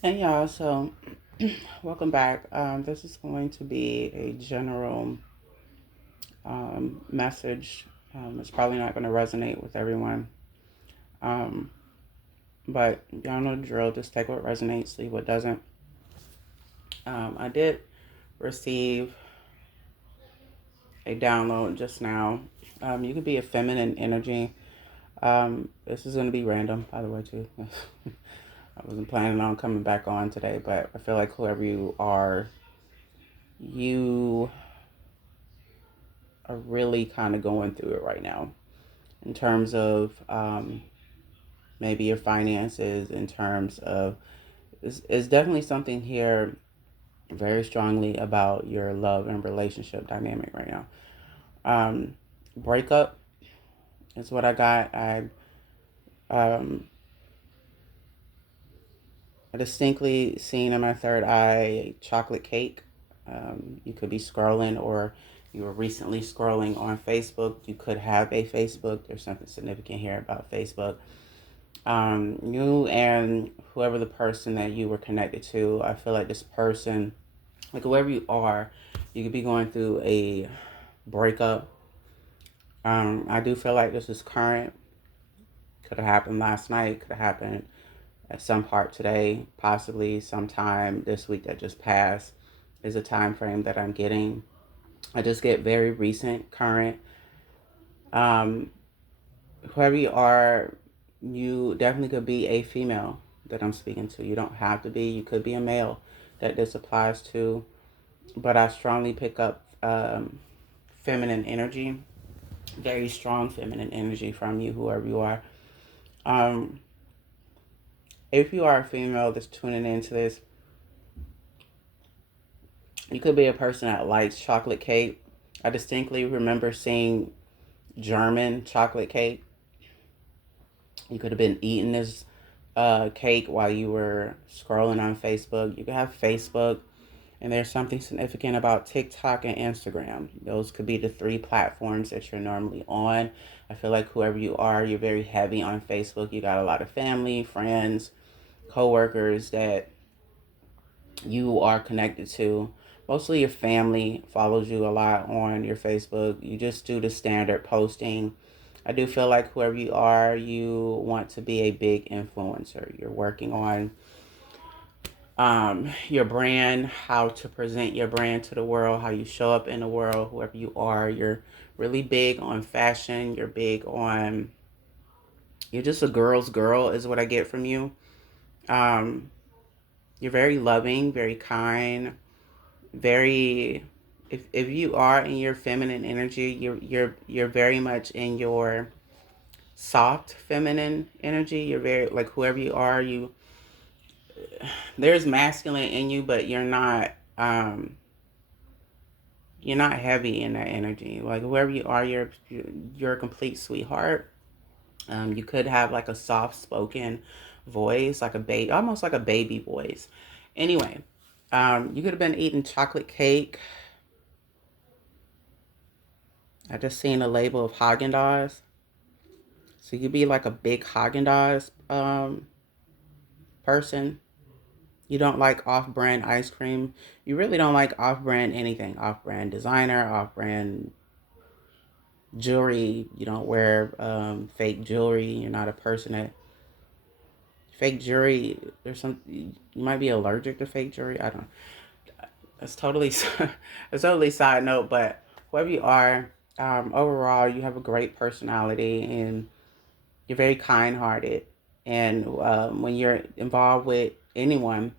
Hey y'all, so welcome back. This is going to be a general message. It's probably not going to resonate with everyone, um, but y'all know the drill. Just take what resonates, leave what doesn't. I did receive a download just now. You could be a feminine energy. This is going to be random, by the way, too. I wasn't planning on coming back on today, but I feel like whoever you you are really kind of going through it right now in terms of maybe your finances, in terms of, it's definitely something here very strongly about your love and relationship dynamic right now. Um, Breakup is what I got. Um, I distinctly seen in my third eye chocolate cake. You could be scrolling, or you were recently scrolling on Facebook. You could have a Facebook. There's something significant here about Facebook. You and whoever the person that you were connected to, I feel like this person, like whoever you are, you could be going through a breakup. I do feel like this is current. Could have happened last night. Could have happened at some part today. Possibly sometime this week that just passed is a time frame that I'm getting. I just get very recent, current. Um, Whoever you are, you definitely could be a female that I'm speaking to. You don't have to be. You could be a male that this applies to. But I strongly pick up feminine energy, very strong feminine energy from you, whoever you are. Um, if you are a female that's tuning into this, you could be a person that likes chocolate cake. I distinctly remember seeing German chocolate cake. You could have been eating this cake while you were scrolling on Facebook. You could have Facebook, and there's something significant about TikTok and Instagram. Those could be the three platforms that you're normally on. I feel like whoever you are, you're very heavy on Facebook. You got a lot of family, friends, coworkers that you are connected to. Mostly your family follows you a lot on your Facebook. You just do the standard posting. I do feel like whoever you are, you want to be a big influencer. You're working on your brand, how to present your brand to the world, how you show up in the world, whoever you are. You're really big on fashion. You're big on, you're just a girl's girl, is what I get from you. Um, you're very loving, very kind, very, if you are in your feminine energy, you're very much in your soft feminine energy. You're very, like whoever you are, you, there's masculine in you, but you're not heavy in that energy. Like whoever you are, you're a complete sweetheart. You could have like a soft spoken voice, like a baby, almost like a baby voice. Anyway, you could have been eating chocolate cake. I just seen a label of Haagen Dazs. So you be like a big Haagen Dazs person. You don't like off-brand ice cream. You really don't like off-brand anything. Off-brand designer, off-brand jewelry. You don't wear fake jewelry. You're not a person that fake jewelry. There's some, you might be allergic to fake jewelry. I don't. It's totally it's totally side note, but whoever you are, overall, you have a great personality and you're very kind-hearted. And when you're involved with anyone,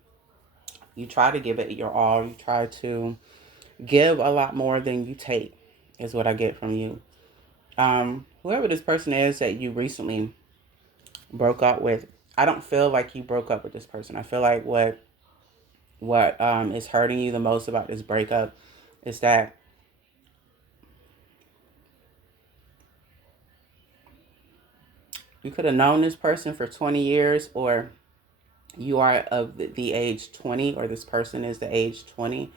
you try to give it your all. You try to give a lot more than you take, is what I get from you. Whoever this person is that you recently broke up with, I don't feel like you broke up with this person. I feel like what is hurting you the most about this breakup is that you could have known this person for 20 years, or you are of the age 20, or this person is the age 20.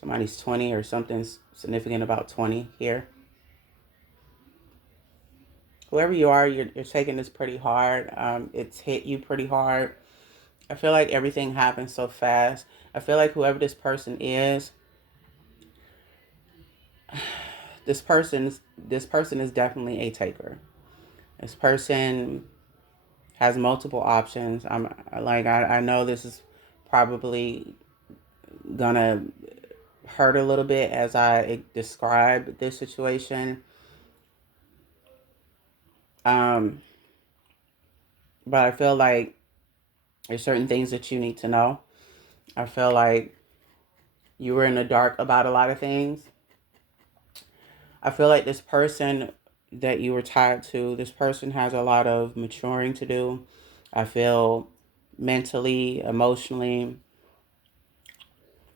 Somebody's 20, or something's significant about 20 here. Whoever you are, you're taking this pretty hard. It's hit you pretty hard. I feel like everything happens so fast. I feel like whoever this person is definitely a taker. This person has multiple options. I know this is probably gonna hurt a little bit as I describe this situation. Um, but I feel like there's certain things that you need to know. I feel like you were in the dark about a lot of things. I feel like this person that you were tied to, this person has a lot of maturing to do. I feel mentally, emotionally,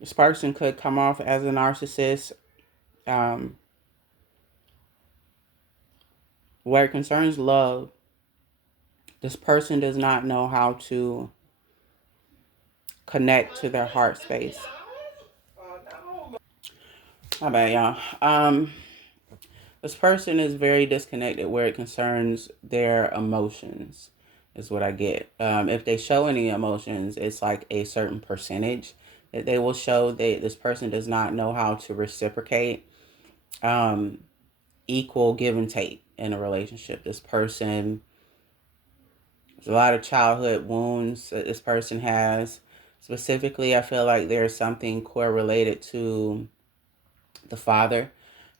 this person could come off as a narcissist. Um, where it concerns love, this person does not know how to connect to their heart space. My bad, y'all. This person is very disconnected where it concerns their emotions, is what I get. If they show any emotions, it's like a certain percentage that they will show. This person does not know how to reciprocate um, equal give and take in a relationship. This person, there's a lot of childhood wounds that this person has. Specifically, I feel like there's something correlated to the father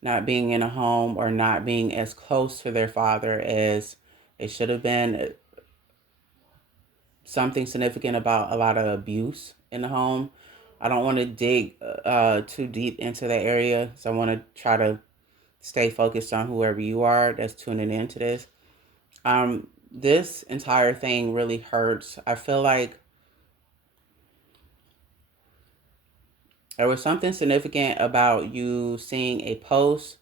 not being in a home or not being as close to their father as it should have been. Something significant about a lot of abuse in the home. I don't want to dig too deep into that area, so I want to try to stay focused on whoever you are that's tuning into this. This entire thing really hurts. I feel like there was something significant about you seeing a post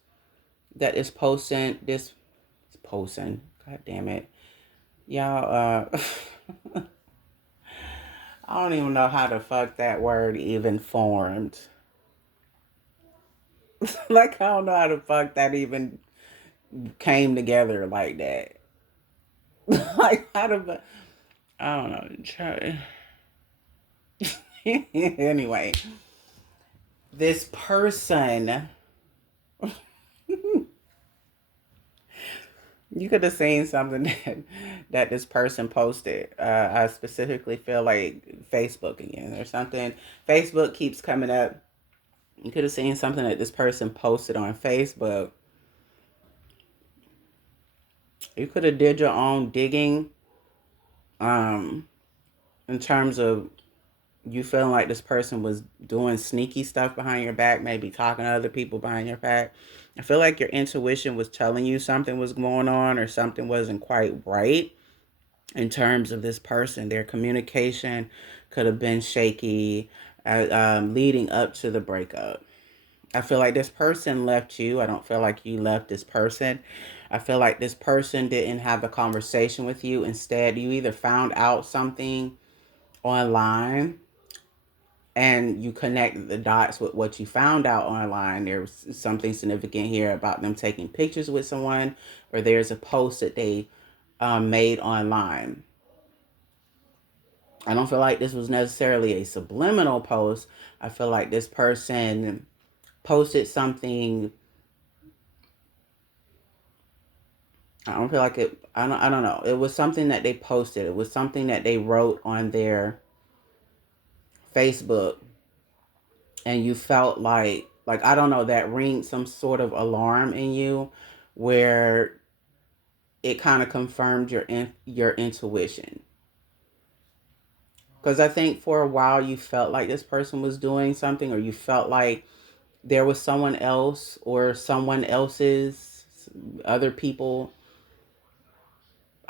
that is posting. God damn it, y'all. I don't even know how the fuck that word even formed. Like I don't know how the fuck that even came together like that. Like how the I don't know. Try. Anyway, this person, you could have seen something that this person posted. I specifically feel like Facebook again or something. Facebook keeps coming up. You could have seen something that this person posted on Facebook. You could have did your own digging um, in terms of you feeling like this person was doing sneaky stuff behind your back, maybe talking to other people behind your back. I feel like your intuition was telling you something was going on or something wasn't quite right in terms of this person. Their communication could have been shaky leading up to the breakup. I feel like this person left you. I don't feel like you left this person. I feel like this person didn't have a conversation with you. Instead, you either found out something online and you connect the dots with what you found out online. There's something significant here about them taking pictures with someone, or there's a post that they made online. I don't feel like this was necessarily a subliminal post. I feel like this person posted something. I don't feel like it. I don't know. It was something that they posted. It was something that they wrote on their Facebook, and you felt like I don't know, that ring some sort of alarm in you, where it kind of confirmed your intuition. Because I think for a while you felt like this person was doing something, or you felt like there was someone else or someone else's other people.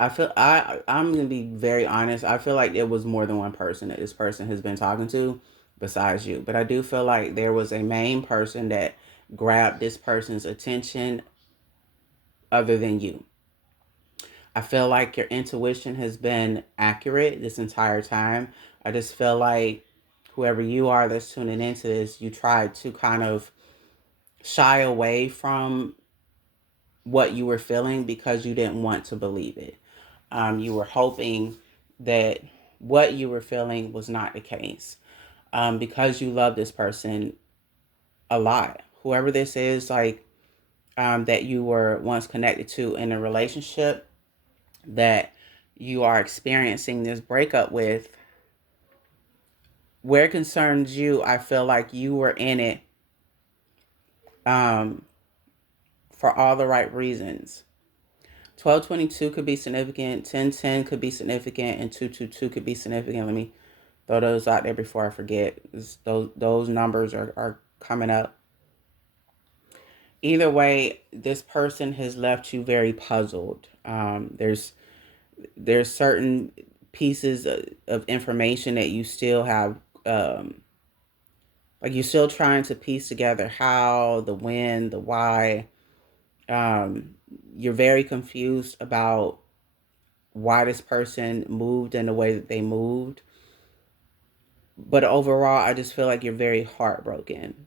I'm gonna be very honest. I feel like it was more than one person that this person has been talking to besides you. But I do feel like there was a main person that grabbed this person's attention other than you. I feel like your intuition has been accurate this entire time. I just feel like whoever you are that's tuning into this, you tried to kind of shy away from what you were feeling because you didn't want to believe it. You were hoping that what you were feeling was not the case. Because you love this person a lot. Whoever this is, like, that you were once connected to in a relationship that you are experiencing this breakup with, where it concerns you, I feel like you were in it um, for all the right reasons. 1222 could be significant, 1010 could be significant, and 222 could be significant. Let me throw those out there before I forget. Those numbers are coming up. Either way, this person has left you very puzzled. There's certain pieces of information that you still have, like you're still trying to piece together how, the when, the why. Um, you're very confused about why this person moved in the way that they moved. But overall, I just feel like you're very heartbroken.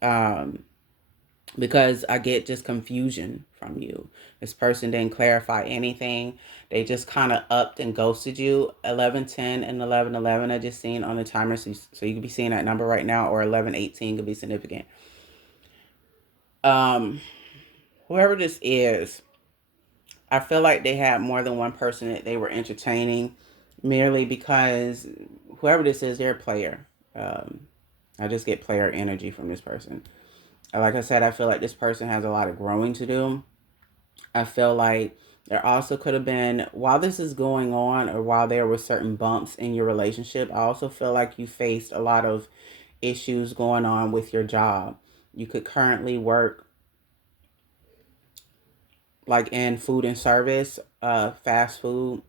Um, because I get just confusion from you. This person didn't clarify anything. They just kind of upped and ghosted you. 1110 and 1111 I just seen on the timer. So you could be seeing that number right now, or 1118 could be significant. Um, Whoever this is, I feel like they had more than one person that they were entertaining, merely because whoever this is, they're a player. Um, I just get player energy from this person. Like I said, I feel like this person has a lot of growing to do. I feel like there also could have been, while this is going on, or while there were certain bumps in your relationship, I also feel like you faced a lot of issues going on with your job. You could currently work like in food and service, fast food,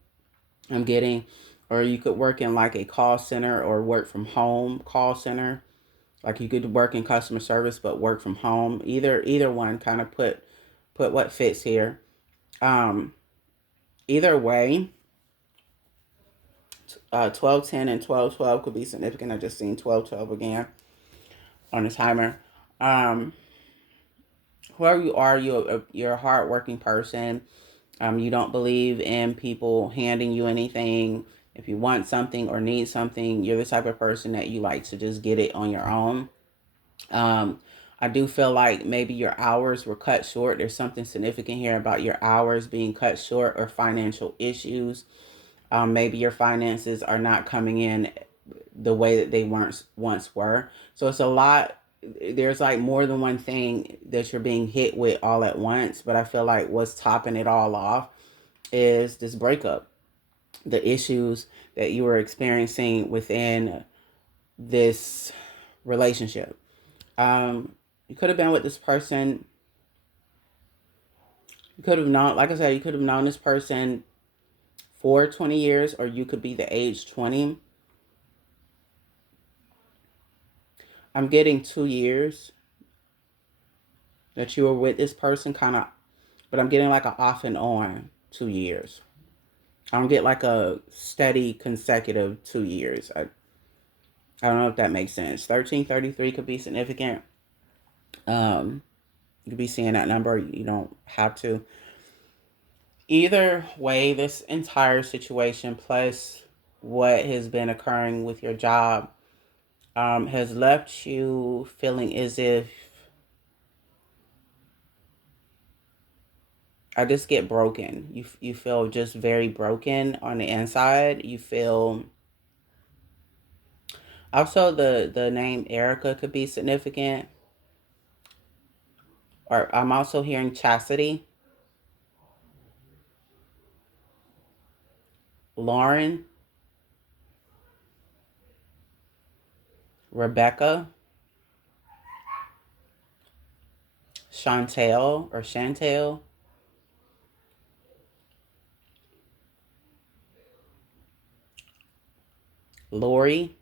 I'm getting, or you could work in like a call center or work from home call center. Like you could work in customer service but work from home. Either one kind of put what fits here. Um, Either way, 1210 and 1212 could be significant. I just seen 1212 again on the timer. Um, Whoever you are, you're a hardworking person. You don't believe in people handing you anything. If you want something or need something, you're the type of person that you like to just get it on your own. Um, I do feel like maybe your hours were cut short. There's something significant here about your hours being cut short, or financial issues. Maybe your finances are not coming in the way that they weren't once were. So it's a lot. There's like more than one thing that you're being hit with all at once. But I feel like what's topping it all off is this breakup, the issues that you were experiencing within this relationship. You could have been with this person. You could have known, like I said, you could have known this person for 20 years, or you could be the age 20. I'm getting 2 years that you were with this person, kind of, but I'm getting like a off and on 2 years. I don't get like a steady consecutive 2 years. I don't know if that makes sense. 1333 could be significant. Um, you could be seeing that number. You don't have to. Either way, this entire situation plus what has been occurring with your job has left you feeling as if, I just get broken. You feel just very broken on the inside. You feel also the name Erica could be significant. Or I'm also hearing Chastity, Lauren, Rebecca, Chantel, Lori,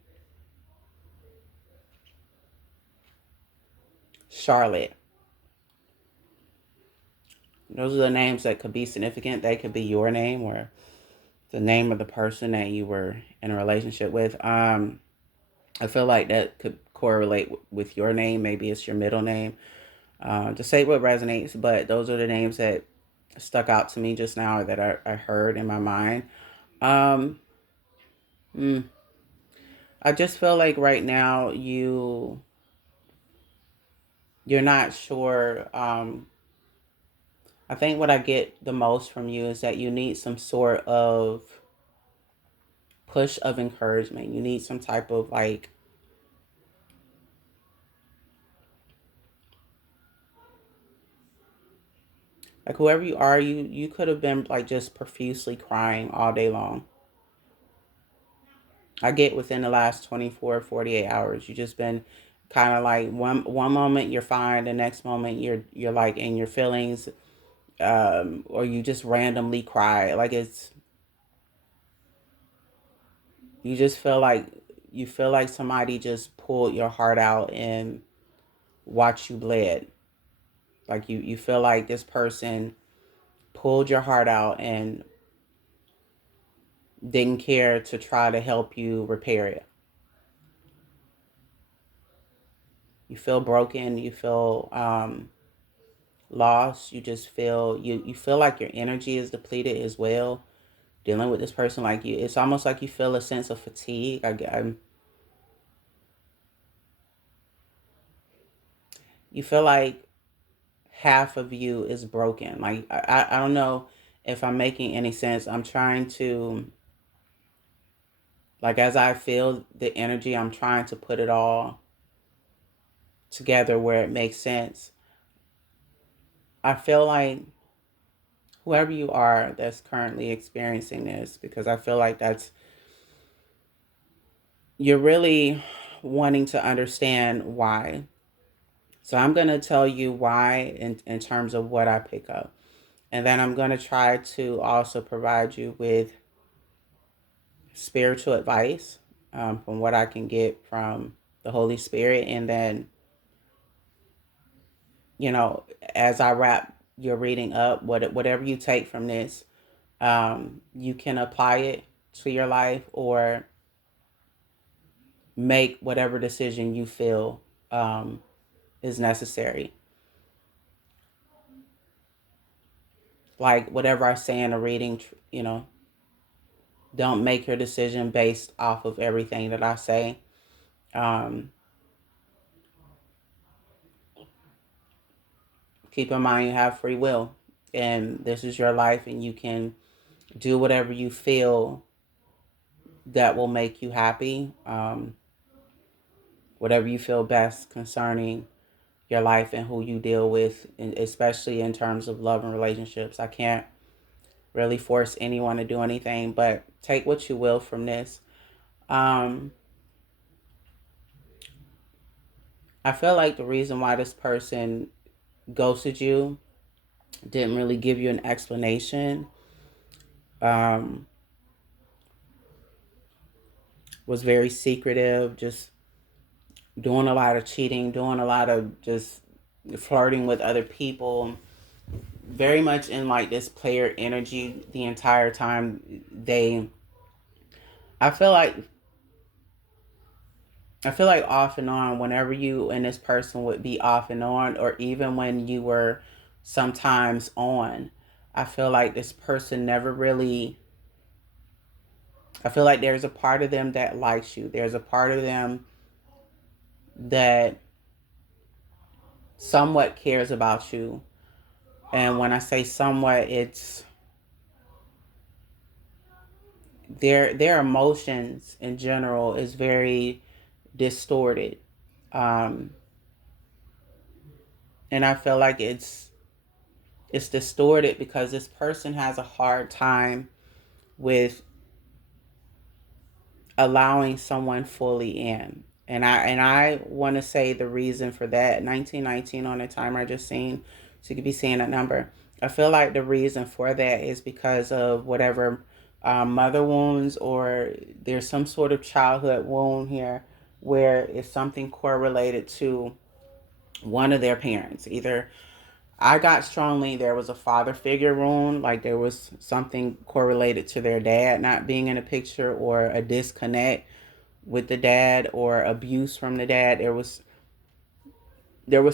Charlotte. Those are the names that could be significant. They could be your name or the name of the person that you were in a relationship with. I feel like that could correlate with your name. Maybe it's your middle name. Just say what resonates, but those are the names that stuck out to me just now, or that I heard in my mind. Um, Mm. I just feel like right now you're not sure. I think what I get the most from you is that you need some sort of push of encouragement. You need some type of like whoever you are, you could have been like just profusely crying all day long. I get within the last 24, 48 hours, you just been kind of like one moment you're fine, the next moment you're like in your feelings, or you just randomly cry. Like it's you just feel like you feel like somebody just pulled your heart out and watched you bled. Like you feel like this person pulled your heart out and didn't care to try to help you repair it. You feel broken, you feel lost, you just feel you feel like your energy is depleted as well dealing with this person. Like you, it's almost like you feel a sense of fatigue. You feel like half of you is broken. Like I don't know if I'm making any sense. I'm trying to, like, as I feel the energy, I'm trying to put it all together where it makes sense. I feel like whoever you are that's currently experiencing this, because I feel like that's, you're really wanting to understand why. So I'm going to tell you why in terms of what I pick up. And then I'm going to try to also provide you with spiritual advice, from what I can get from the Holy Spirit. And then, you know, as I wrap your reading up, whatever you take from this, you can apply it to your life or make whatever decision you feel is necessary. Like whatever I say in a reading, don't make your decision based off of everything that I say. Um, Keep in mind you have free will, and this is your life, and you can do whatever you feel that will make you happy. Whatever you feel best concerning your life and who you deal with, especially in terms of love and relationships. I can't really force anyone to do anything, but take what you will from this. Um, I feel like the reason why this person ghosted you, didn't really give you an explanation, um, was very secretive, just doing a lot of cheating, doing a lot of just flirting with other people, very much in like this player energy the entire time. I feel like I feel like off and on, whenever you and this person would be off and on, or even when you were sometimes on, I feel like this person never really, I feel like there's a part of them that likes you. There's a part of them that somewhat cares about you. And when I say somewhat, it's their emotions in general is very distorted. Um, and I feel like it's distorted because this person has a hard time with allowing someone fully in. And I want to say the reason for that, 1919 on the timer I just seen, so you could be seeing that number. I feel like the reason for that is because of whatever mother wounds, or there's some sort of childhood wound here where it's something correlated to one of their parents. Either I got strongly there was a father figure wound, like there was something correlated to their dad not being in the picture, or a disconnect with the dad, or abuse from the dad. There was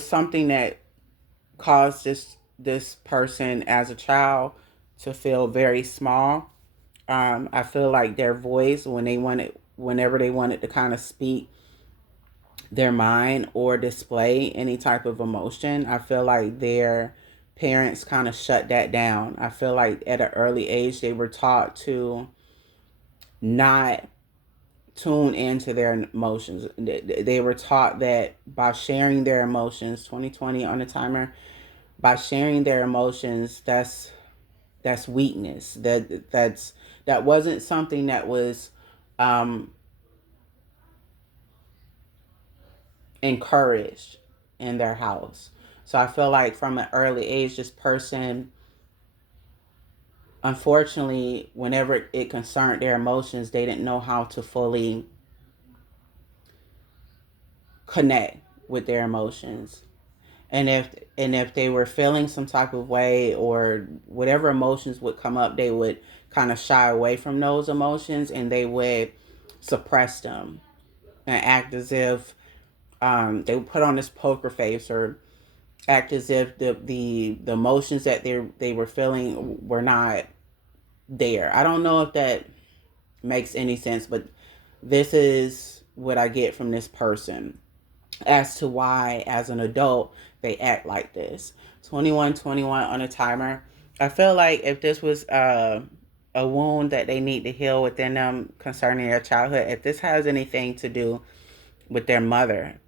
something that caused this person as a child to feel very small. I feel like their voice, whenever they wanted to kind of speak their mind or display any type of emotion, I feel like their parents kind of shut that down. I feel like at an early age they were taught to not tune into their emotions. They were taught that by sharing their emotions, 2020 on the timer, by sharing their emotions, that's weakness. That wasn't something that was um, encouraged in their house. So I feel like from an early age, this person, unfortunately, whenever it concerned their emotions, they didn't know how to fully connect with their emotions. And if they were feeling some type of way or whatever emotions would come up, they would kind of shy away from those emotions and they would suppress them and act as if they would put on this poker face or act as if the emotions that they were feeling were not there. I don't know if that makes any sense, but this is what I get from this person as to why, as an adult, they act like this. 2121 on a timer. I feel like if this was a wound that they need to heal within them concerning their childhood, if this has anything to do with their mother,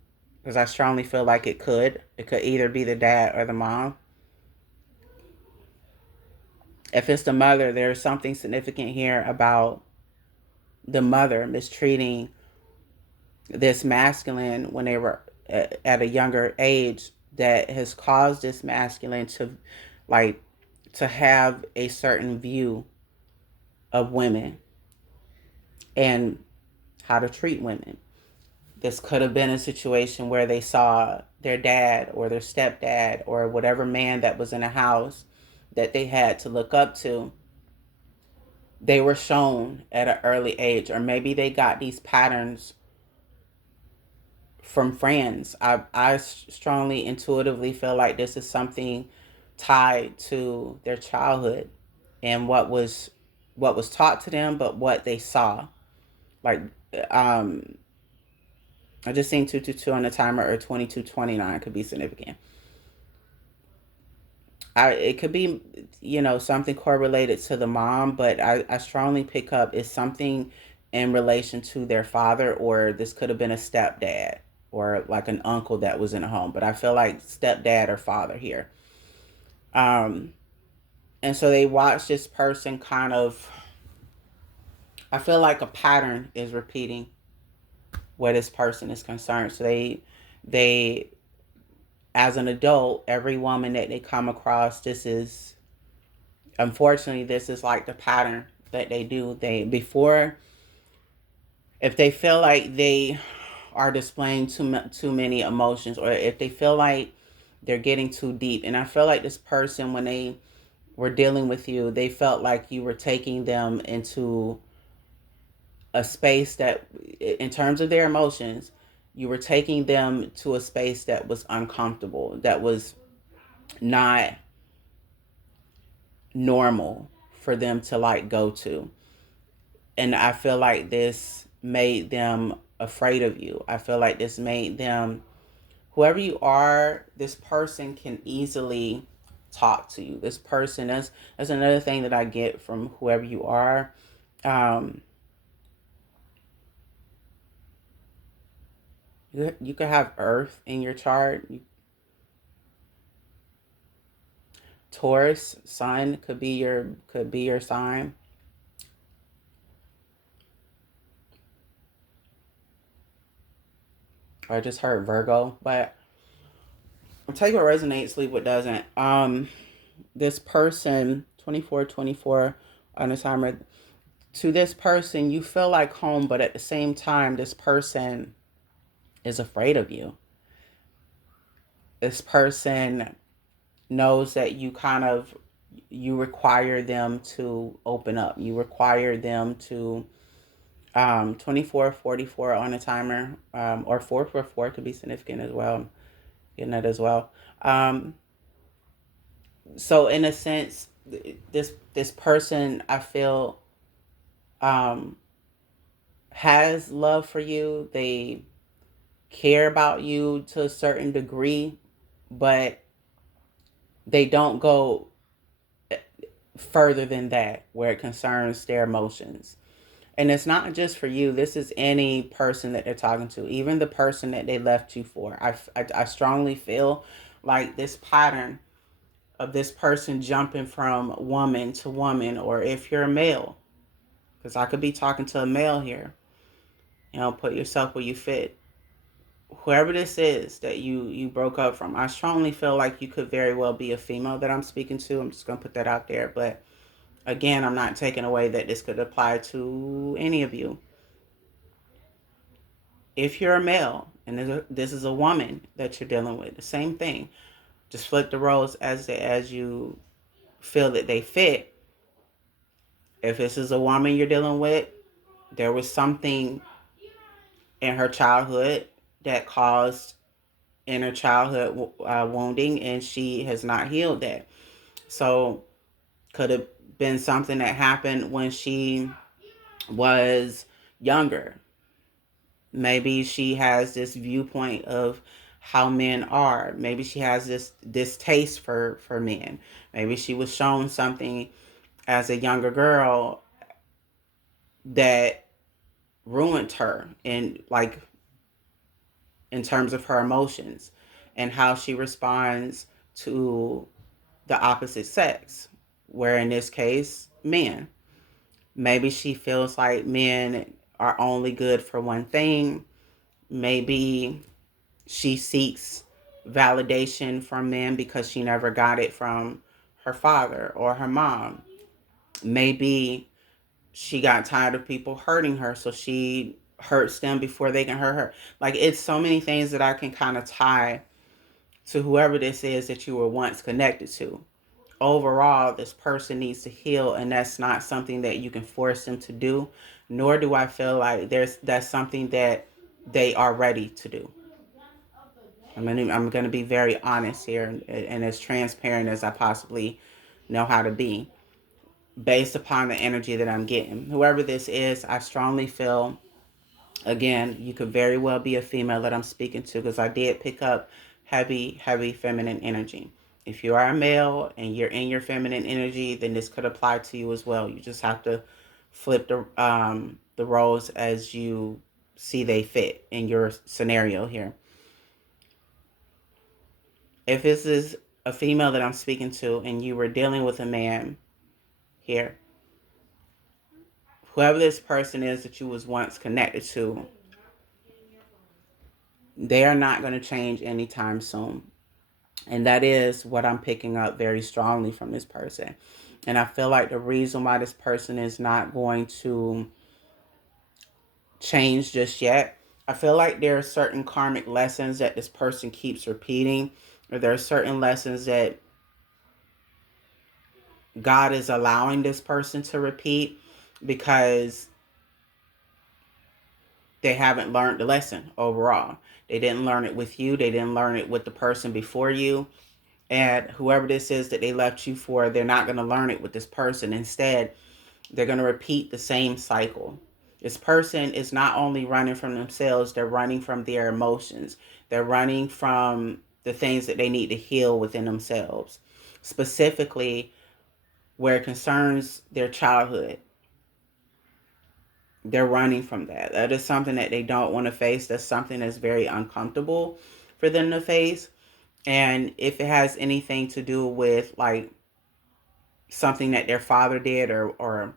because I strongly feel like it could either be the dad or the mom. If it's the mother, there's something significant here about the mother mistreating this masculine when they were at a younger age that has caused this masculine to like to have a certain view of women and how to treat women. This could have been a situation where they saw their dad or their stepdad or whatever man that was in the house that they had to look up to. They were shown at an early age, or maybe they got these patterns from friends. I strongly intuitively feel like this is something tied to their childhood and what was taught to them, but what they saw. Like um, I just seen 222 on the timer, or 2229 could be significant. It could be, something correlated to the mom, but I strongly pick up is something in relation to their father, or this could have been a stepdad or like an uncle that was in a home. But I feel like stepdad or father here. Um, and so they watch this person kind of, I feel like a pattern is repeating where this person is concerned. So they, as an adult, every woman that they come across, unfortunately, this is like the pattern that they do. If they feel like they are displaying too many emotions, or if they feel like they're getting too deep, and I feel like this person, when they were dealing with you, they felt like you were taking them into a space that, in terms of their emotions, you were taking them to a space that was uncomfortable, that was not normal for them to like go to. And I feel like this made them afraid of you. I feel like this made them, whoever you are, this person can easily talk to you. This person, that's another thing that I get from whoever you are. Um, you could have Earth in your chart. Taurus Sun could be your sign. Or I just heard Virgo, but I'll tell you what resonates, leave what doesn't. This person, 2424 on the timer, to this person, you feel like home, but at the same time, this person is afraid of you. This person knows that you require them to open up. You require them to 2444 on a timer, or 444 could be significant as well. Getting that as well. So in a sense, this person, I feel, um, has love for you. They care about you to a certain degree, but they don't go further than that where it concerns their emotions. And it's not just for you. This is any person that they're talking to, even the person that they left you for. I strongly feel like this pattern of this person jumping from woman to woman, or if you're a male, because I could be talking to a male here, put yourself where you fit. Whoever this is that you broke up from, I strongly feel like you could very well be a female that I'm speaking to. I'm just gonna put that out there. But again, I'm not taking away that this could apply to any of you. If you're a male and this is a woman that you're dealing with, the same thing. Just flip the roles as you feel that they fit. If this is a woman you're dealing with, there was something in her childhood that caused inner childhood wounding, and she has not healed that. So could have been something that happened when she was younger. Maybe she has this viewpoint of how men are. Maybe she has this distaste for men. Maybe she was shown something as a younger girl that ruined her in terms of her emotions and how she responds to the opposite sex, where in this case, men. Maybe she feels like men are only good for one thing. Maybe she seeks validation from men because she never got it from her father or her mom. Maybe she got tired of people hurting her, so she hurts them before they can hurt her. Like, it's so many things that I can kind of tie to whoever this is that you were once connected to. Overall, this person needs to heal, and that's not something that you can force them to do, nor do I feel like that's something that they are ready to do. I'm gonna be very honest here and as transparent as I possibly know how to be, based upon the energy that I'm getting. Whoever this is, I strongly feel, again, you could very well be a female that I'm speaking to, because I did pick up heavy feminine energy. If you are a male and you're in your feminine energy, then this could apply to you as well. You just have to flip the roles as you see they fit in your scenario here. If this is a female that I'm speaking to and you were dealing with a man here, whoever this person is that you was once connected to, they are not going to change anytime soon. And that is what I'm picking up very strongly from this person. And I feel like the reason why this person is not going to change just yet, I feel like there are certain karmic lessons that this person keeps repeating, or there are certain lessons that God is allowing this person to repeat because they haven't learned the lesson overall. They didn't learn it with you. They didn't learn it with the person before you. And whoever this is that they left you for, they're not going to learn it with this person. Instead, they're going to repeat the same cycle. This person is not only running from themselves, they're running from their emotions. They're running from the things that they need to heal within themselves. Specifically, where it concerns their childhood, they're running from that. That is something that they don't want to face. That's something that's very uncomfortable for them to face. And if it has anything to do with like something that their father did or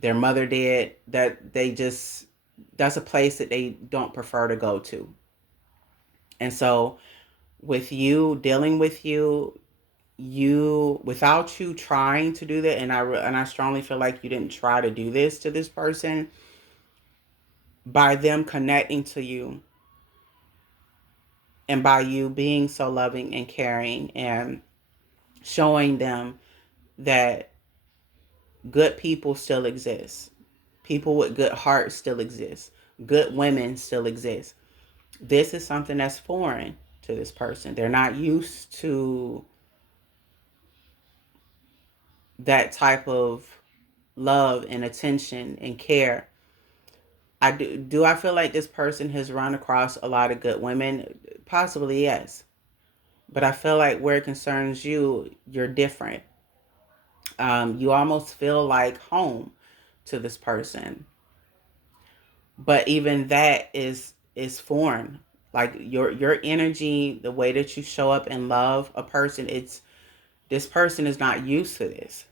their mother did, that they just, that's a place that they don't prefer to go to. And so with you dealing with you without you trying to do that, and I strongly feel like you didn't try to do this to this person, by them connecting to you and by you being so loving and caring and showing them that good people still exist, people with good hearts still exist, good women still exist. This is something that's foreign to this person. They're not used to that type of love and attention and care. I feel like this person has run across a lot of good women? Possibly, yes. But I feel like where it concerns you, you're different. You almost feel like home to this person, but even that is foreign. Like your energy, the way that you show up and love a person, it's this person is not used to this.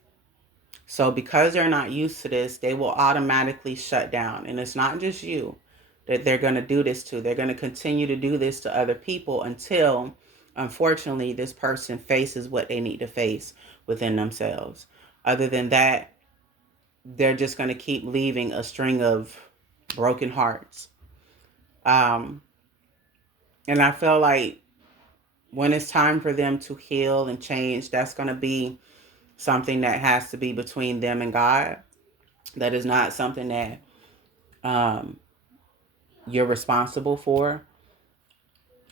So because they're not used to this, they will automatically shut down. And it's not just you that they're going to do this to. They're going to continue to do this to other people until, unfortunately, this person faces what they need to face within themselves. Other than that, they're just going to keep leaving a string of broken hearts. Um, and I feel like when it's time for them to heal and change, that's going to be something that has to be between them and God. That is not something that um, you're responsible for.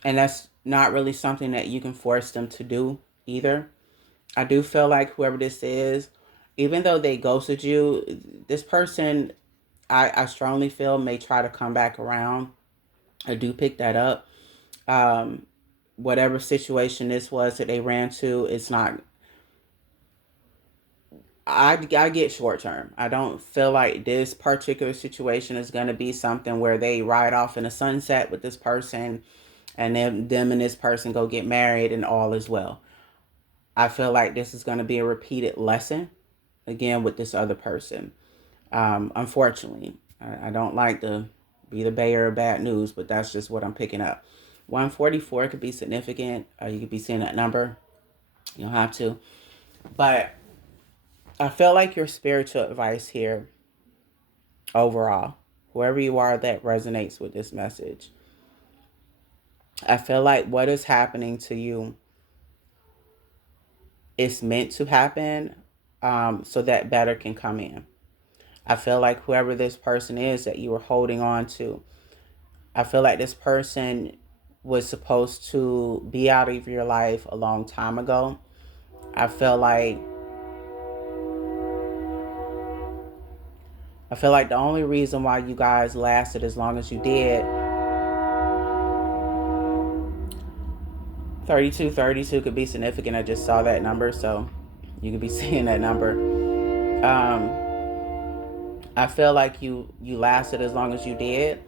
And that's not really something that you can force them to do either. I do feel like whoever this is, even though they ghosted you, this person, I strongly feel, may try to come back around. I do pick that up. Um, Whatever situation this was that they ran to, it's not. I get short term. I don't feel like this particular situation is going to be something where they ride off in a sunset with this person and then them and this person go get married and all is well. I feel like this is going to be a repeated lesson again with this other person. Unfortunately, I don't like to be the bearer of bad news, but that's just what I'm picking up. 144 could be significant. You could be seeing that number. You don't have to. But I feel like your spiritual advice here, overall, whoever you are that resonates with this message, I feel like what is happening to you is meant to happen, so that better can come in. I feel like whoever this person is that you were holding on to, I feel like this person was supposed to be out of your life a long time ago. I feel like the only reason why you guys lasted as long as you did, 3232 could be significant. I just saw that number, so you could be seeing that number. I feel like you lasted as long as you did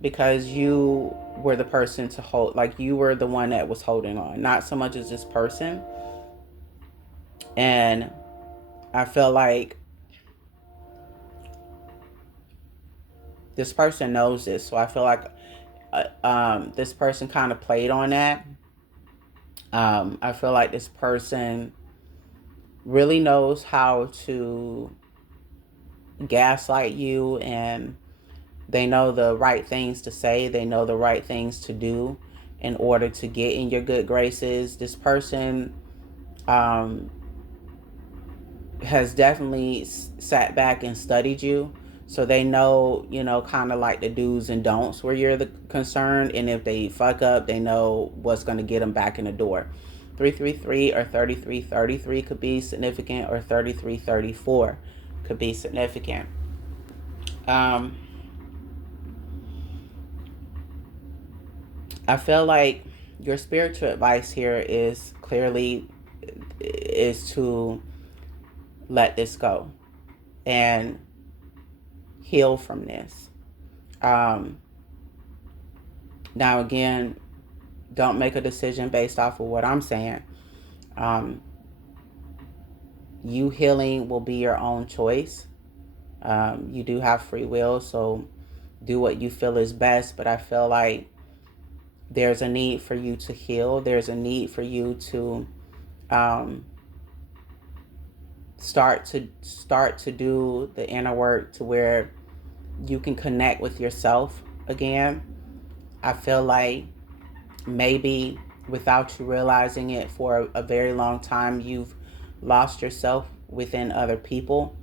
because you were the person to hold, like you were the one that was holding on, not so much as this person. And I feel like this person knows this, so I feel like this person kind of played on that. I feel like this person really knows how to gaslight you, and they know the right things to say. They know the right things to do in order to get in your good graces. This person has definitely sat back and studied you. So they know, kind of like the do's and don'ts where you're the concerned. And if they fuck up, they know what's going to get them back in the door. 333 or 3333 could be significant, or 3334 could be significant. I feel like your spiritual advice here is clearly is to let this go and heal from this. Now again, don't make a decision based off of what I'm saying. You healing will be your own choice. You do have free will, so do what you feel is best. But I feel like there's a need for you to heal. There's a need for you to start to do the inner work to where you can connect with yourself again. I feel like maybe without you realizing it for a very long time, you've lost yourself within other people.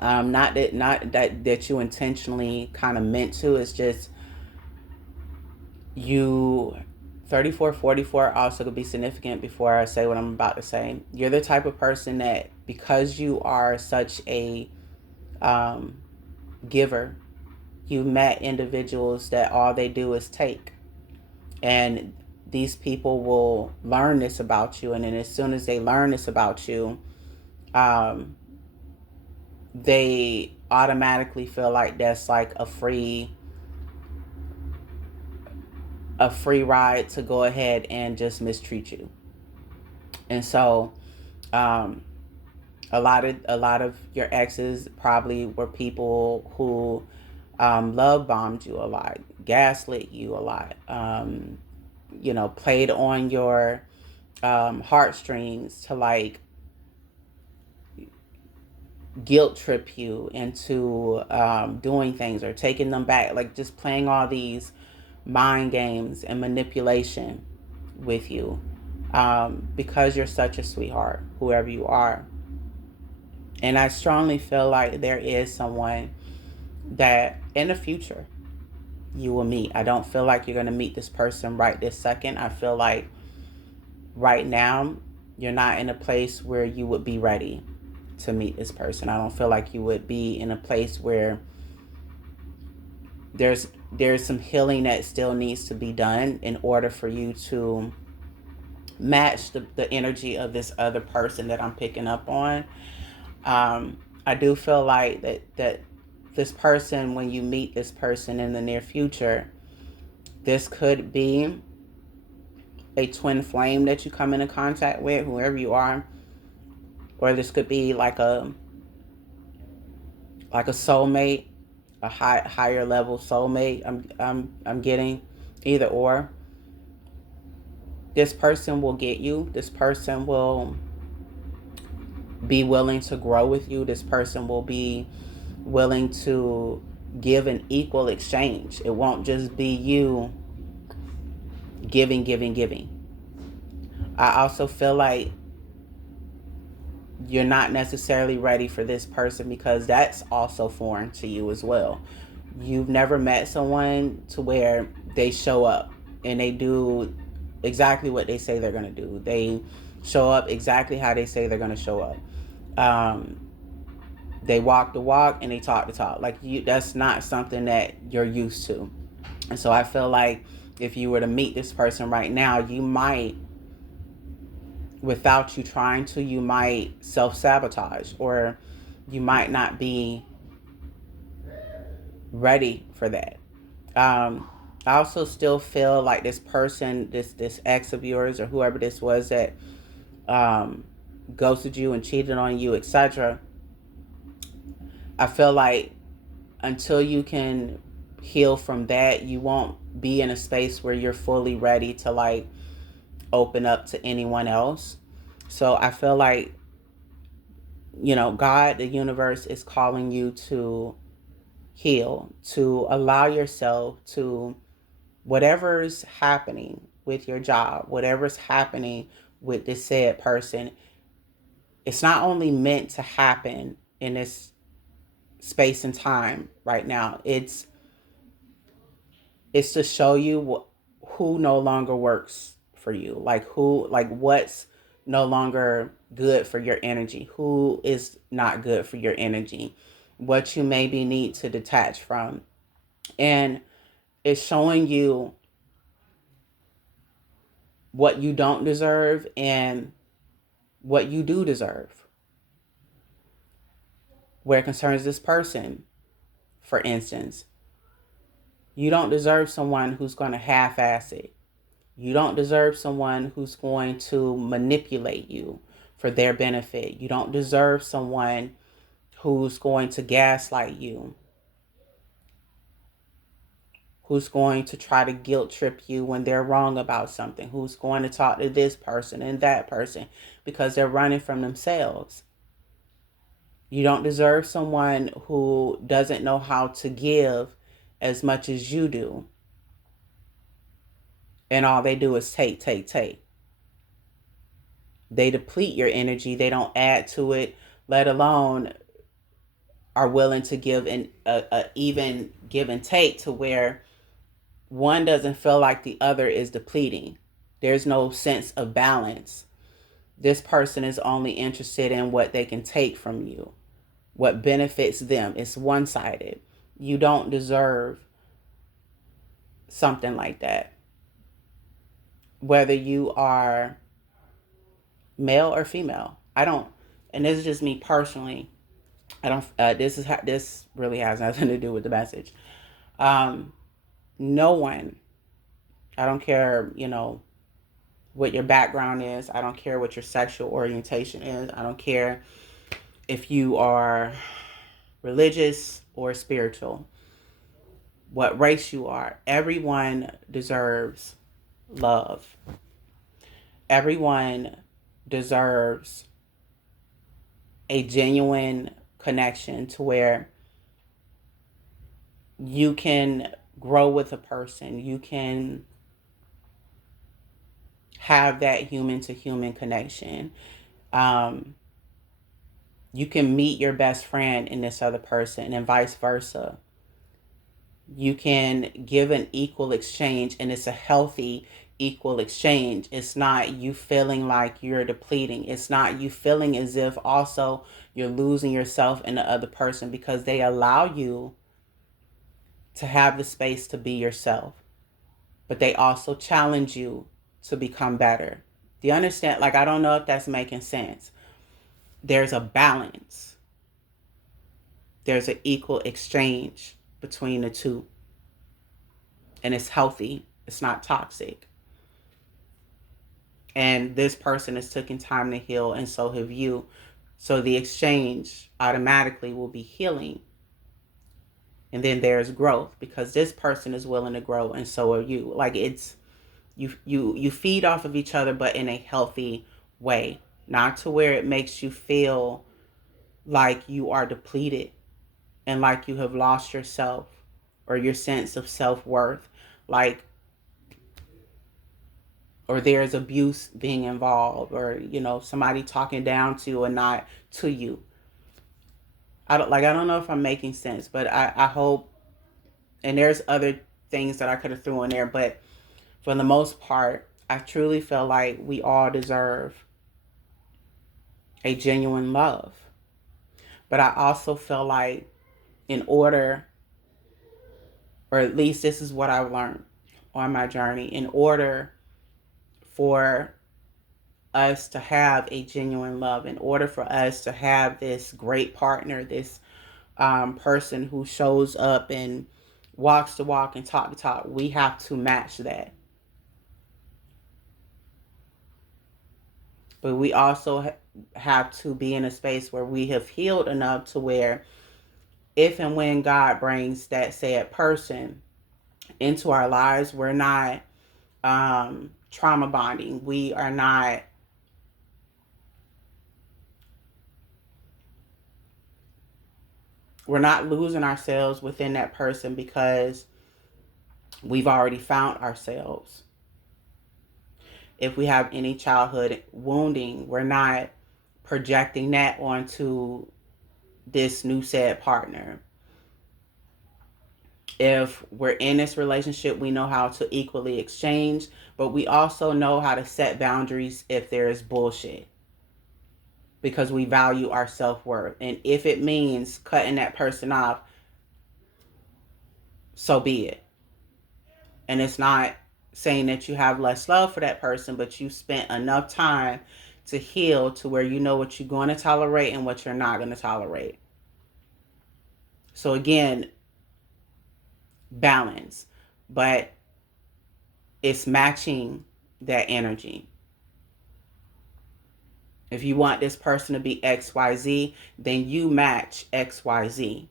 Not that you intentionally kind of meant to. It's just you. 3444 also could be significant before I say what I'm about to say. You're the type of person that, because you are such a um, giver. You met individuals that all they do is take. And these people will learn this about you. And then as soon as they learn this about you, um, they automatically feel like that's like a free ride to go ahead and just mistreat you. And so um, a lot of your exes probably were people who love bombed you a lot, gaslit you a lot, played on your heartstrings to like guilt trip you into doing things or taking them back, like just playing all these mind games and manipulation with you, because you're such a sweetheart, whoever you are. And I strongly feel like there is someone that in the future you will meet. I don't feel like you're going to meet this person right this second. I feel like right now you're not in a place where you would be ready to meet this person. I don't feel like you would be in a place where there's some healing that still needs to be done in order for you to match the energy of this other person that I'm picking up on. I do feel like that this person, when you meet this person in the near future, this could be a twin flame that you come into contact with, whoever you are, or this could be like a soulmate, a higher level soulmate. I'm getting either or. This person will get you. This person will be willing to grow with you. This person will be willing to give an equal exchange. It won't just be you giving, giving, giving. I also feel like you're not necessarily ready for this person because that's also foreign to you as well. You've never met someone to where they show up and they do exactly what they say they're going to do. They show up exactly how they say they're going to show up. They walk the walk and they talk the talk. Like you, that's not something that you're used to. And so I feel like if you were to meet this person right now, you might, without you trying to, you might self-sabotage, or you might not be ready for that. I also still feel like this person, this ex of yours or whoever this was that ghosted you and cheated on you, etc. I feel like until you can heal from that, you won't be in a space where you're fully ready to like open up to anyone else. So I feel like, God, the universe is calling you to heal, to allow yourself to, whatever's happening with your job, whatever's happening with this said person, it's not only meant to happen in this space and time right now. It's to show you who no longer works for you, like what's no longer good for your energy, who is not good for your energy, what you maybe need to detach from. And it's showing you what you don't deserve and what you do deserve. Where it concerns this person, for instance, you don't deserve someone who's going to half-ass it. You don't deserve someone who's going to manipulate you for their benefit. You don't deserve someone who's going to gaslight you, who's going to try to guilt trip you when they're wrong about something, who's going to talk to this person and that person because they're running from themselves. You don't deserve someone who doesn't know how to give as much as you do. And all they do is take, take, take. They deplete your energy. They don't add to it, let alone are willing to give a even give and take to where one doesn't feel like the other is depleting. There's no sense of balance. This person is only interested in what they can take from you, what benefits them. It's one-sided. You don't deserve something like that. Whether you are male or female. I don't, and this is just me personally. I don't, this really has nothing to do with the message. No one, I don't care, what your background is. I don't care what your sexual orientation is. I don't care if you are religious or spiritual, what race you are. Everyone deserves love. Everyone deserves a genuine connection to where you can grow with a person. You can have that human to human connection. You can meet your best friend in this other person and vice versa. You can give an equal exchange, and it's a healthy equal exchange. It's not you feeling like you're depleting. It's not you feeling as if also you're losing yourself in the other person, because they allow you to have the space to be yourself, but they also challenge you to become better. Do you understand? Like, I don't know if that's making sense. There's a balance. There's an equal exchange between the two. And it's healthy. It's not toxic. And this person has taken time to heal, and so have you. So the exchange automatically will be healing. And then there's growth, because this person is willing to grow, and so are you. Like, it's you feed off of each other, but in a healthy way, not to where it makes you feel like you are depleted and like you have lost yourself or your sense of self-worth, like, or there's abuse being involved, or somebody talking down to and not to you. I don't know if I'm making sense, but I hope. And there's other things that I could have thrown in there, but for the most part, I truly feel like we all deserve a genuine love. But I also feel like, in order, or at least this is what I've learned on my journey, in order for us to have a genuine love, in order for us to have this great partner, this person who shows up and walks the walk and talk the talk, we have to match that. But we also have to be in a space where we have healed enough to where, if and when God brings that said person into our lives, we're not trauma bonding. We are not losing ourselves within that person because we've already found ourselves. If we have any childhood wounding, we're not projecting that onto this new said partner. If we're in this relationship, we know how to equally exchange, but we also know how to set boundaries if there is bullshit, because we value our self-worth. And if it means cutting that person off, so be it. And it's not saying that you have less love for that person, but you spent enough time to heal to where you know what you're going to tolerate and what you're not going to tolerate. So again, balance, but it's matching that energy. If you want this person to be XYZ, then you match XYZ.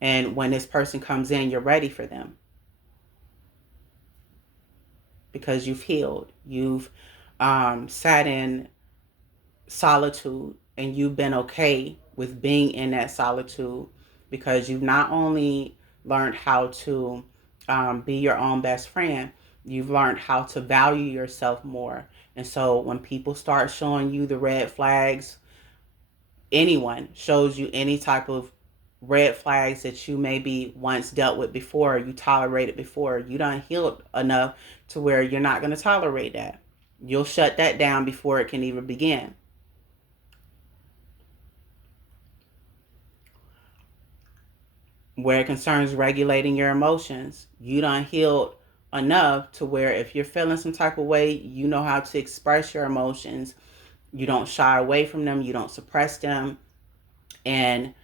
And when this person comes in, you're ready for them, because you've healed. You've sat in solitude, and you've been okay with being in that solitude, because you've not only learned how to be your own best friend, you've learned how to value yourself more. And so when people start showing you the red flags, anyone shows you any type of red flags that you maybe once dealt with before, you tolerated before, you done healed enough to where you're not going to tolerate that. You'll shut that down before it can even begin. Where it concerns regulating your emotions, you done healed enough to where if you're feeling some type of way, you know how to express your emotions. You don't shy away from them. You don't suppress them. And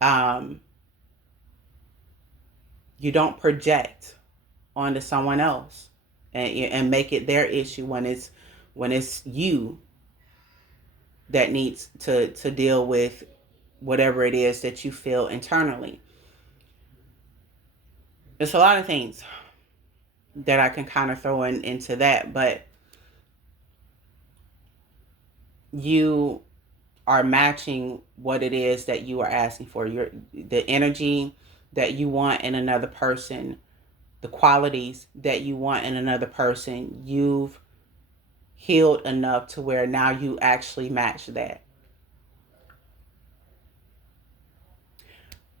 um, you don't project onto someone else and make it their issue when it's you that needs to deal with whatever it is that you feel internally. There's a lot of things that I can kind of throw into that, but you are matching what it is that you are asking for. The energy that you want in another person, the qualities that you want in another person, you've healed enough to where now you actually match that.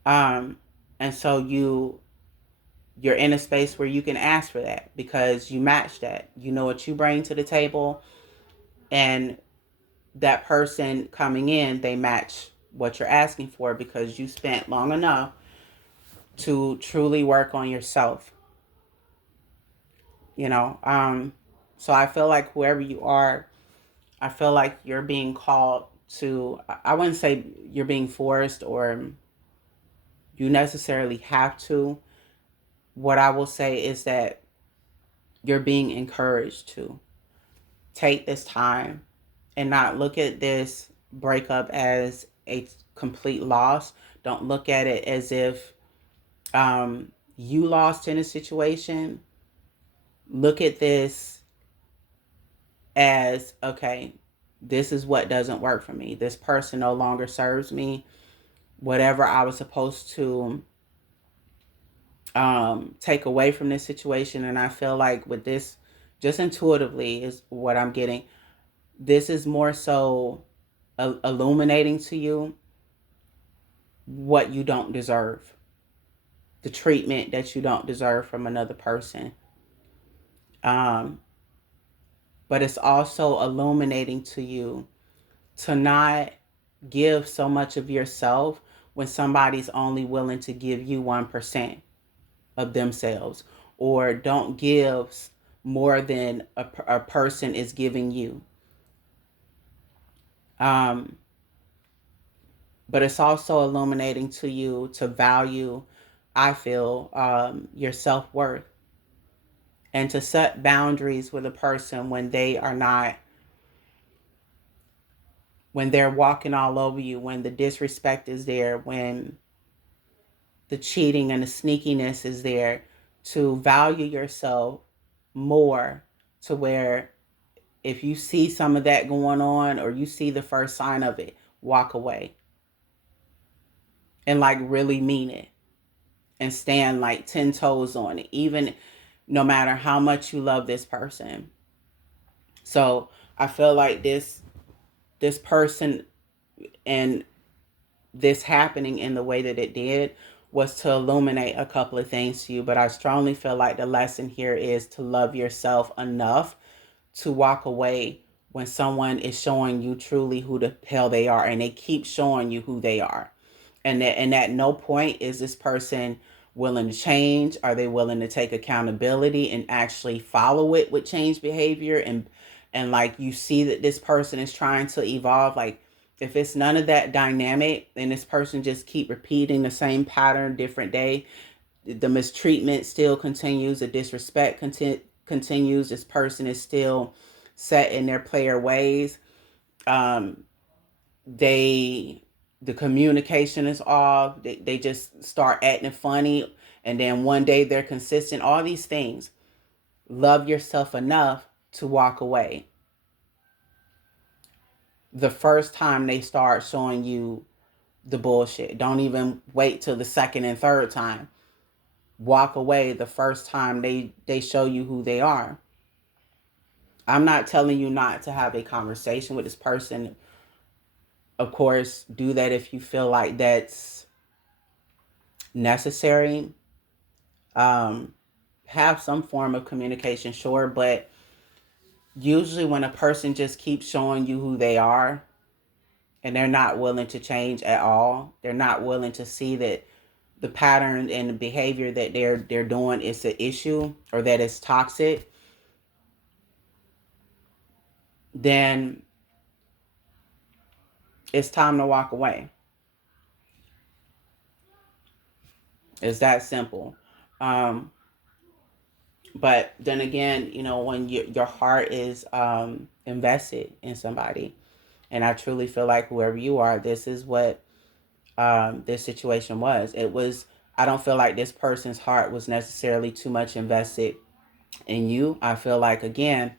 Um, and so you're in a space where you can ask for that because you match that. You know what you bring to the table, and that person coming in, they match what you're asking for because you spent long enough to truly work on yourself. You know, so I feel like whoever you are, I feel like you're being called to, I wouldn't say you're being forced or you necessarily have to. What I will say is that you're being encouraged to take this time and not look at this breakup as a complete loss. Don't look at it as if you lost in a situation. Look at this as, okay, this is what doesn't work for me. This person no longer serves me. Whatever I was supposed to take away from this situation. And I feel like with this, just intuitively, is what I'm getting. This is more so illuminating to you what you don't deserve, the treatment that you don't deserve from another person. Um, but it's also illuminating to you to not give so much of yourself when somebody's only willing to give you 1% of themselves, or don't give more than a person is giving you. Um, but it's also illuminating to you to value, I feel, your self-worth, and to set boundaries with a person when they are not, when they're walking all over you, when the disrespect is there, when the cheating and the sneakiness is there, to value yourself more, to where if you see some of that going on or you see the first sign of it, walk away and like really mean it and stand like 10 toes on it, even no matter how much you love this person. So I feel like this person and this happening in the way that it did was to illuminate a couple of things to you. But I strongly feel like the lesson here is to love yourself enough to walk away when someone is showing you truly who the hell they are, and they keep showing you who they are. And at no point is this person willing to change. Are they willing to take accountability and actually follow it with change behavior, and like you see that this person is trying to evolve? Like, if it's none of that dynamic and this person just keep repeating the same pattern different day, the mistreatment still continues, the disrespect continues, this person is still set in their player ways, um, they the communication is off, they just start acting funny, and then one day they're consistent, all these things, love yourself enough to walk away the first time they start showing you the bullshit. Don't even wait till the second and third time. Walk away the first time they show you who they are. I'm not telling you not to have a conversation with this person. Of course, do that if you feel like that's necessary. Um, have some form of communication, sure, but usually when a person just keeps showing you who they are and they're not willing to change at all, they're not willing to see that the pattern and the behavior that they're doing is an issue or that it's toxic, then it's time to walk away. It's that simple. Um, but then again, when your heart is invested in somebody, and I truly feel like whoever you are, this is what this situation was. It was. I don't feel like this person's heart was necessarily too much invested in you. I feel like, again,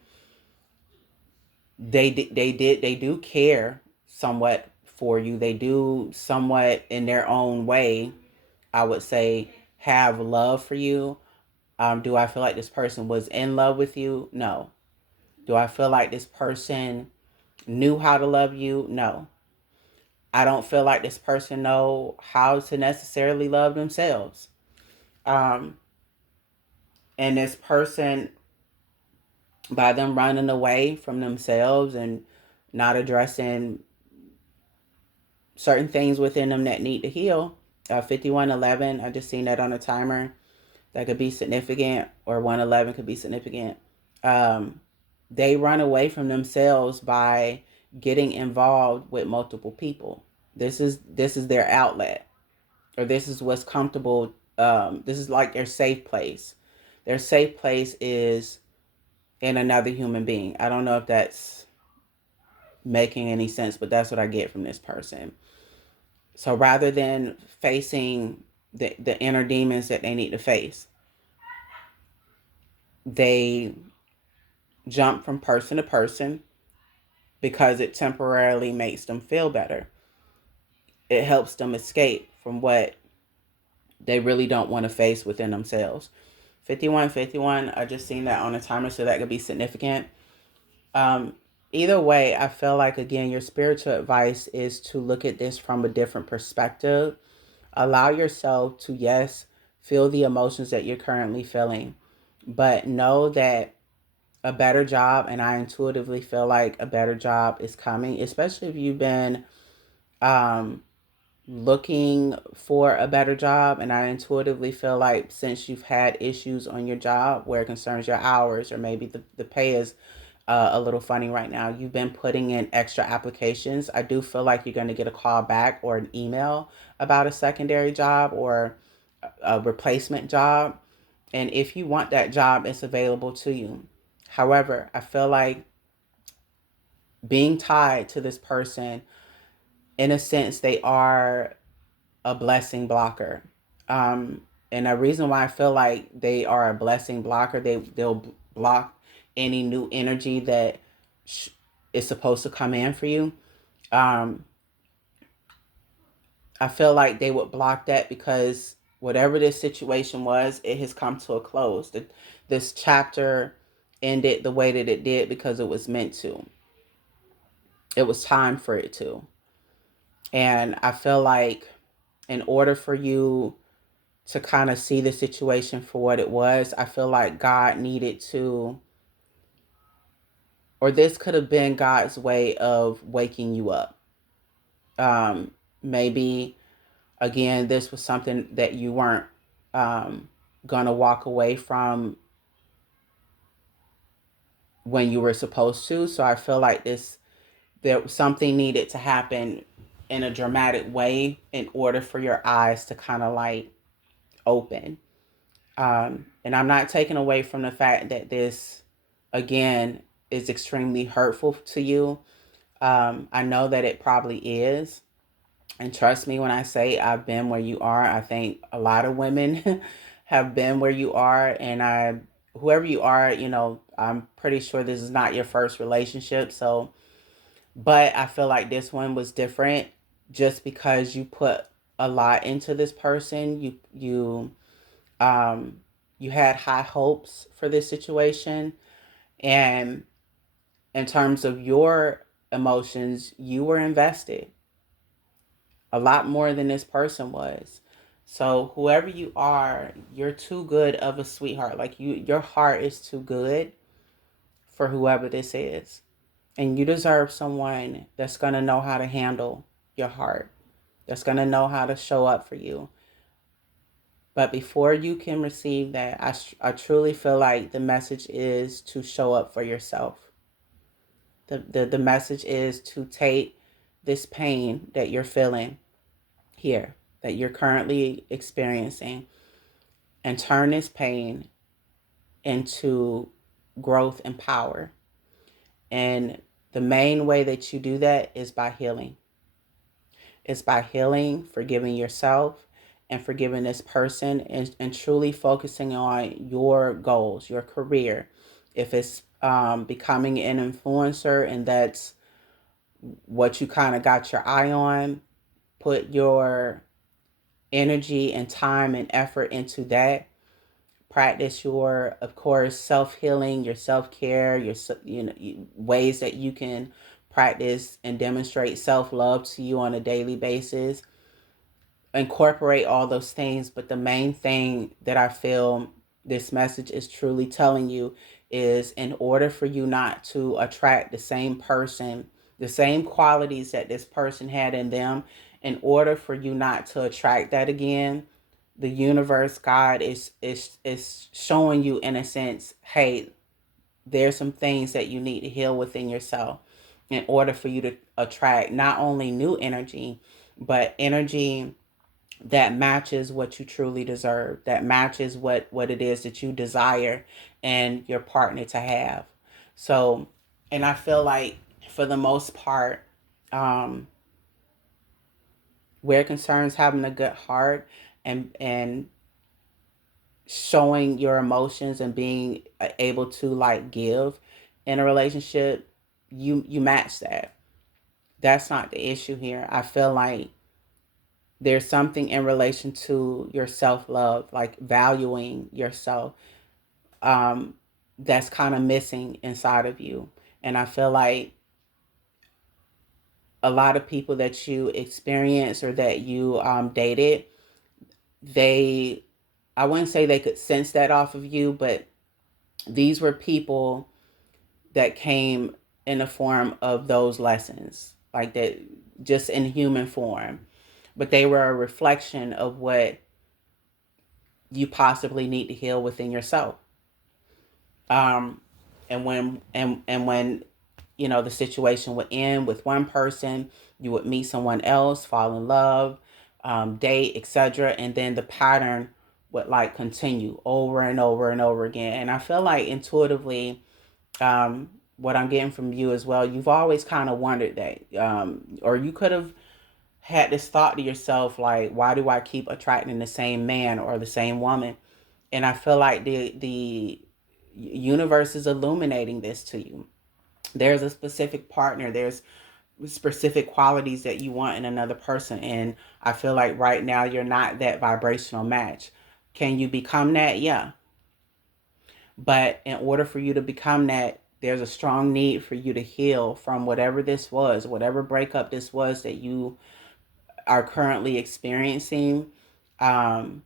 they do care somewhat for you. They do somewhat in their own way, I would say, have love for you. Do I feel like this person was in love with you? No. Do I feel like this person knew how to love you? No. I don't feel like this person know how to necessarily love themselves. Um, and this person, by them running away from themselves and not addressing certain things within them that need to heal, 5111, I just seen that on a timer. That could be significant, or 111 could be significant. Um, they run away from themselves by getting involved with multiple people. This is their outlet, or this is what's comfortable. This is like their safe place. Their safe place is in another human being. I don't know if that's making any sense, but that's what I get from this person. So rather than facing the inner demons that they need to face, they jump from person to person because it temporarily makes them feel better. It helps them escape from what they really don't want to face within themselves. 5151, I just seen that on a timer, so that could be significant. Um, Either way, I feel like, again, your spiritual advice is to look at this from a different perspective. Allow yourself to, yes, feel the emotions that you're currently feeling, but know that a better job, and I intuitively feel like a better job is coming, especially if you've been um, looking for a better job. And I intuitively feel like, since you've had issues on your job where it concerns your hours, or maybe the pay is a little funny right now, you've been putting in extra applications. I do feel like you're going to get a call back or an email about a secondary job or a replacement job. And if you want that job, it's available to you. However, I feel like being tied to this person, in a sense, they are a blessing blocker. Um, and the reason why I feel like they are a blessing blocker, they'll block any new energy that is supposed to come in for you. Um, I feel like they would block that because whatever this situation was, it has come to a close. This chapter ended the way that it did because it was meant to. It was time for it to. And I feel like, in order for you to kind of see the situation for what it was, I feel like God needed to, or this could have been God's way of waking you up. Maybe, again, this was something that you weren't gonna walk away from when you were supposed to. So I feel like there something needed to happen in a dramatic way in order for your eyes to kind of like open. And I'm not taking away from the fact that this, again, is extremely hurtful to you. I know that it probably is. And trust me when I say I've been where you are. I think a lot of women have been where you are. And whoever you are, I'm pretty sure this is not your first relationship. So, but I feel like this one was different just because you put a lot into this person. Um, you had high hopes for this situation, and in terms of your emotions, you were invested a lot more than this person was. So whoever you are, you're too good of a sweetheart. Like, your heart is too good for whoever this is. And you deserve someone that's going to know how to handle your heart, that's going to know how to show up for you. But before you can receive that, I truly feel like the message is to show up for yourself. The message is to take this pain that you're feeling here, that you're currently experiencing, and turn this pain into growth and power. And the main way that you do that is by healing. It's by healing, forgiving yourself, and forgiving this person, and truly focusing on your goals, your career. If it's becoming an influencer and that's what you kind of got your eye on, put your energy and time and effort into that. Practice your, of course, self-healing, your self-care, your ways that you can practice and demonstrate self-love to you on a daily basis. Incorporate all those things, but the main thing that I feel this message is truly telling you is, in order for you not to attract the same person, the same qualities that this person had in them, in order for you not to attract that again, the universe, God is showing you, in a sense, hey, there's some things that you need to heal within yourself in order for you to attract not only new energy, but energy that matches what you truly deserve, that matches what it is that you desire and your partner to have. So, and I feel like for the most part, um, where it concerns having a good heart and showing your emotions and being able to like give in a relationship, you match that. That's not the issue here. I feel like there's something in relation to your self-love, like valuing yourself, um, that's kind of missing inside of you. And I feel like a lot of people that you experience or that you dated, they, I wouldn't say they could sense that off of you, but these were people that came in the form of those lessons, like that, just in human form. But they were a reflection of what you possibly need to heal within yourself. Um, and when the situation would end with one person, you would meet someone else, fall in love, date, etc., and then the pattern would like continue over and over and over again. And I feel like intuitively, what I'm getting from you as well, you've always kind of wondered that, or you could have had this thought to yourself, like, why do I keep attracting the same man or the same woman? And I feel like the universe is illuminating this to you. There's a specific partner, there's specific qualities that you want in another person, and I feel like right now you're not that vibrational match. Can you become that? Yeah. But in order for you to become that, there's a strong need for you to heal from whatever this was, whatever breakup this was that you are currently experiencing, um,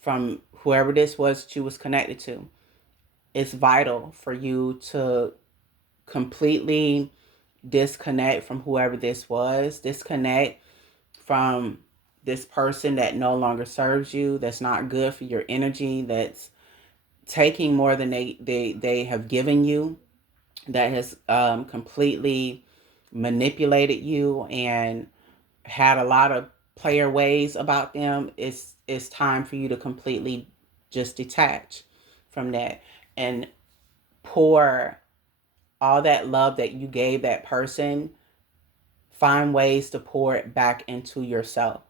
from whoever this was that you was connected to. It's vital for you to completely disconnect from whoever this was, disconnect from this person that no longer serves you, that's not good for your energy, that's taking more than they have given you, that has completely manipulated you and had a lot of player ways about them. It's time for you to completely just detach from that and pour all that love that you gave that person, find ways to pour it back into yourself.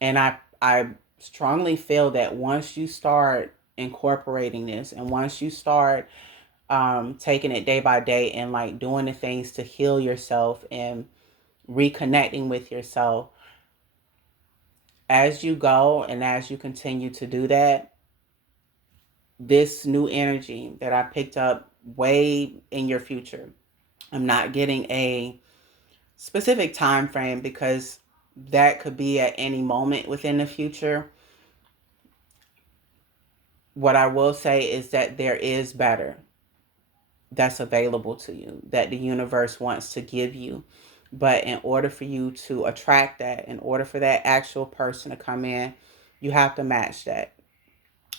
And I strongly feel that once you start incorporating this, and once you start taking it day by day and like doing the things to heal yourself and reconnecting with yourself, as you go and as you continue to do that, this new energy that I picked up way in your future, I'm not getting a specific time frame because that could be at any moment within the future. What I will say is that there is better that's available to you, that the universe wants to give you. But in order for you to attract that, in order for that actual person to come in, You have to match that.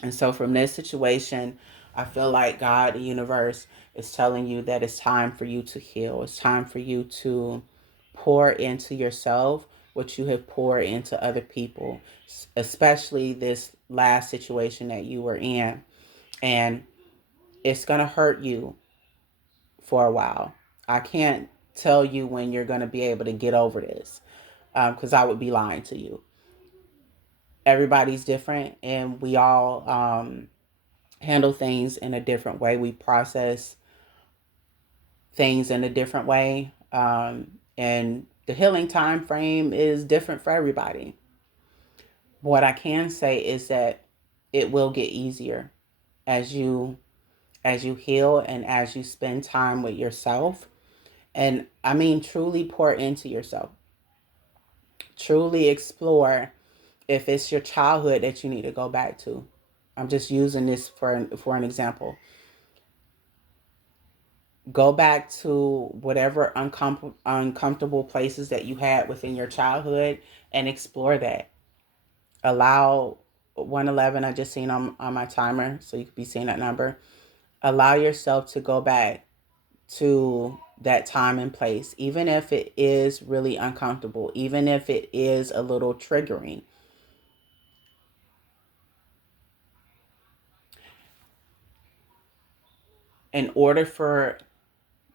And so from this situation, I feel like God, the universe, is telling you that it's time for you to heal. It's time for you to pour into yourself what you have poured into other people, especially this last situation that you were in. And it's going to hurt you for a while. I can't tell you when you're going to be able to get over this, because I would be lying to you. Everybody's different, and we all handle things in a different way. We process things in a different way, and the healing time frame is different for everybody. What I can say is that it will get easier as you heal and as you spend time with yourself. And I mean, truly pour into yourself. Truly explore if it's your childhood that you need to go back to. I'm just using this for an example. Go back to whatever uncomfortable places that you had within your childhood and explore that. Allow 111, I just seen on my timer, so you could be seeing that number. Allow yourself to go back to that time and place, even if it is really uncomfortable, even if it is a little triggering. In order for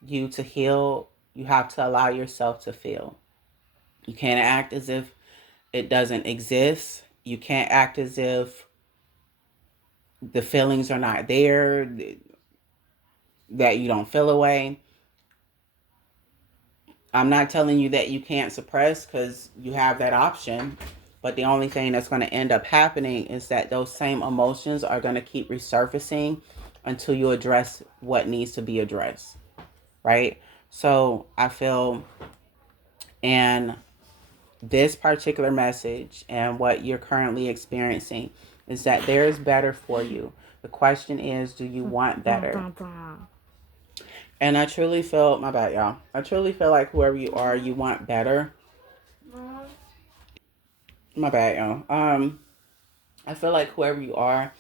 you to heal, you have to allow yourself to feel. You can't act as if it doesn't exist. You can't act as if the feelings are not there, that you don't feel away. I'm not telling you that you can't suppress, because you have that option. But the only thing that's going to end up happening is that those same emotions are going to keep resurfacing until you address what needs to be addressed. Right? So I feel, and this particular message and what you're currently experiencing is that there is better for you. The question is, do you want better? And I truly feel, my bad, y'all. I truly feel like whoever you are, you want better. My bad, y'all. I feel like whoever you are,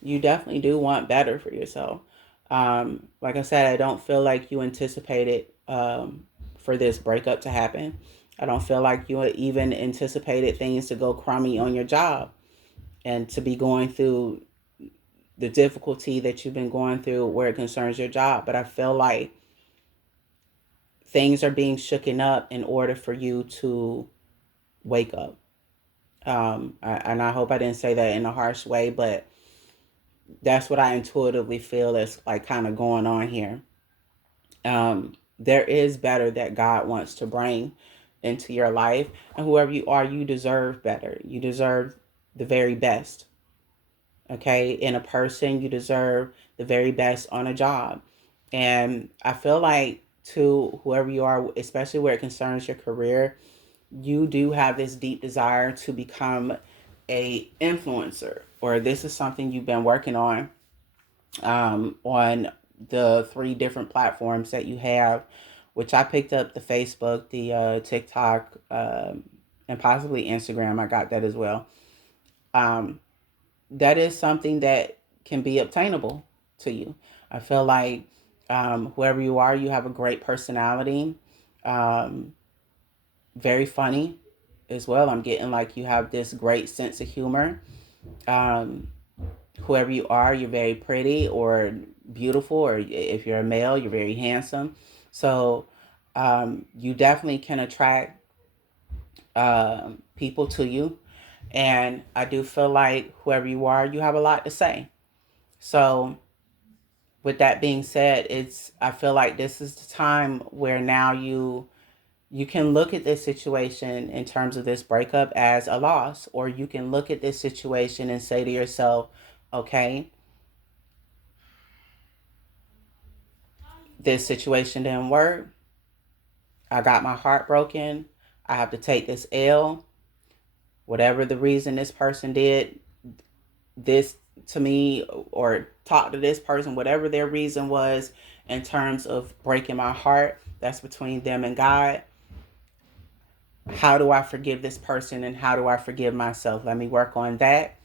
you definitely do want better for yourself. Like I said, I don't feel like you anticipated for this breakup to happen. I don't feel like you even anticipated things to go crummy on your job and to be going through the difficulty that you've been going through where it concerns your job. But I feel like things are being shooken up in order for you to wake up. And I hope I didn't say that in a harsh way, but that's what I intuitively feel is like kind of going on here. There is better that God wants to bring into your life, and whoever you are, you deserve better. You deserve the very best. Okay, in a person, you deserve the very best on a job. And I feel like, to whoever you are, especially where it concerns your career, you do have this deep desire to become a influencer, or this is something you've been working on the three different platforms that you have, which I picked up: the Facebook, the TikTok, and possibly Instagram. I got that as well. Um, that is something that can be obtainable to you. I feel like whoever you are, you have a great personality, um, very funny as well. I'm getting like you have this great sense of humor. Um, Whoever you are, you're very pretty or beautiful, or if you're a male, you're very handsome. So you definitely can attract people to you. And I do feel like whoever you are, you have a lot to say. So with that being said, I feel like this is the time where now you can look at this situation in terms of this breakup as a loss, or you can look at this situation and say to yourself, okay, this situation didn't work. I got my heart broken. I have to take this L. Whatever the reason this person did this to me or talk to this person, whatever their reason was in terms of breaking my heart, that's between them and God. how do I forgive this person and how do I forgive myself? Let me work on that.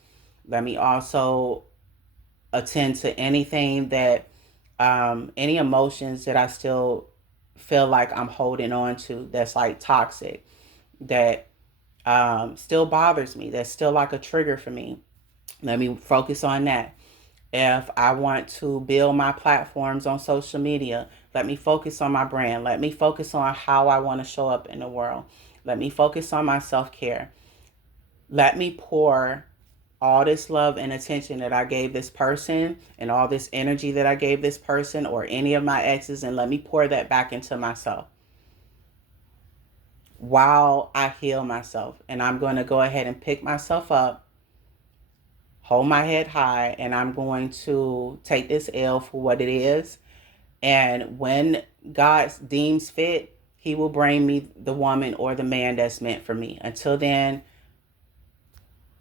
Let me also attend to anything that, any emotions that I still feel like I'm holding on to that's like toxic, that still bothers me, that's still like a trigger for me. Let me focus on that. If I want to build my platforms on social media, let me focus on my brand. Let me focus on how I want to show up in the world. Let me focus on my self care. Let me pour all this love and attention that I gave this person and all this energy that I gave this person or any of my exes, and let me pour that back into myself while I heal myself. And I'm going to go ahead and pick myself up, hold my head high, and I'm going to take this L for what it is. And when God deems fit, He will bring me the woman or the man that's meant for me. Until then,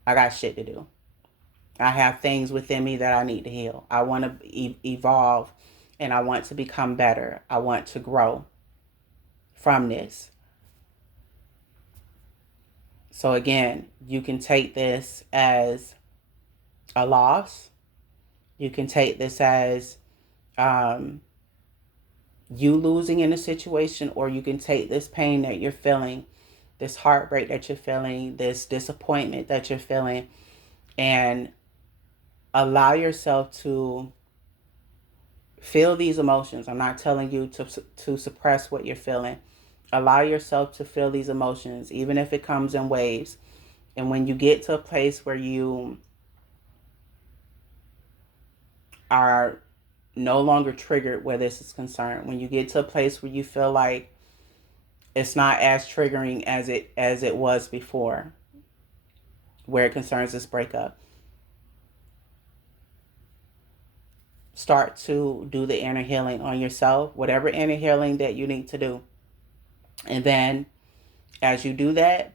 I got shit to do. I have things within me that I need to heal. I want to evolve and I want to become better. I want to grow from this. So, again, you can take this as a loss. You can take this as um, you losing in a situation, or you can take this pain that you're feeling, this heartbreak that you're feeling, this disappointment that you're feeling, and allow yourself to feel these emotions. I'm not telling you to suppress what you're feeling. Allow yourself to feel these emotions, even if it comes in waves. And when you get to a place where you are no longer triggered where this is concerned, when you get to a place where you feel like it's not as triggering as it was before, where it concerns this breakup, start to do the inner healing on yourself, whatever inner healing that you need to do. And then as you do that,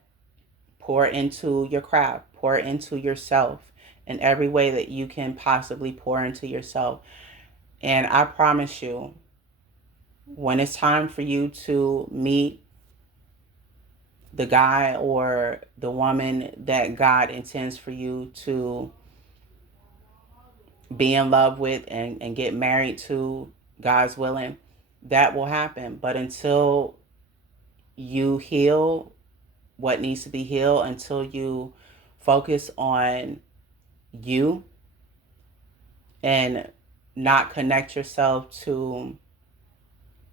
pour into your craft, pour into yourself in every way that you can possibly pour into yourself. And I promise you, when it's time for you to meet the guy or the woman that God intends for you to be in love with and get married to, God's willing, that will happen. But until you heal what needs to be healed, until you focus on you and not connect yourself to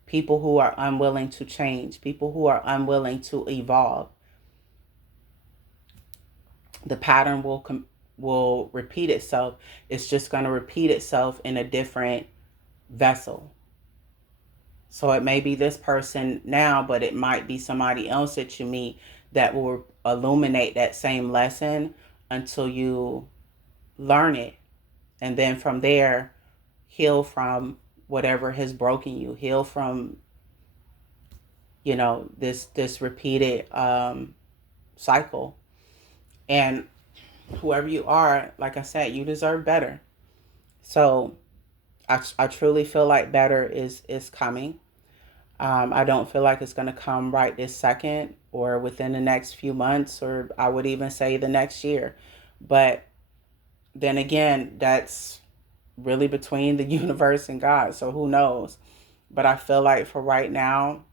people who are unwilling to change, people who are unwilling to evolve, the pattern will repeat itself. It's just going to repeat itself in a different vessel. So it may be this person now, but it might be somebody else that you meet that will illuminate that same lesson until you learn it. And then from there, heal from whatever has broken you. Heal from, this repeated cycle. And whoever you are, like I said, you deserve better. So I truly feel like better is coming. I don't feel like it's going to come right this second or within the next few months, or I would even say the next year. But then again, that's really between the universe and God. So who knows? But I feel like for right now,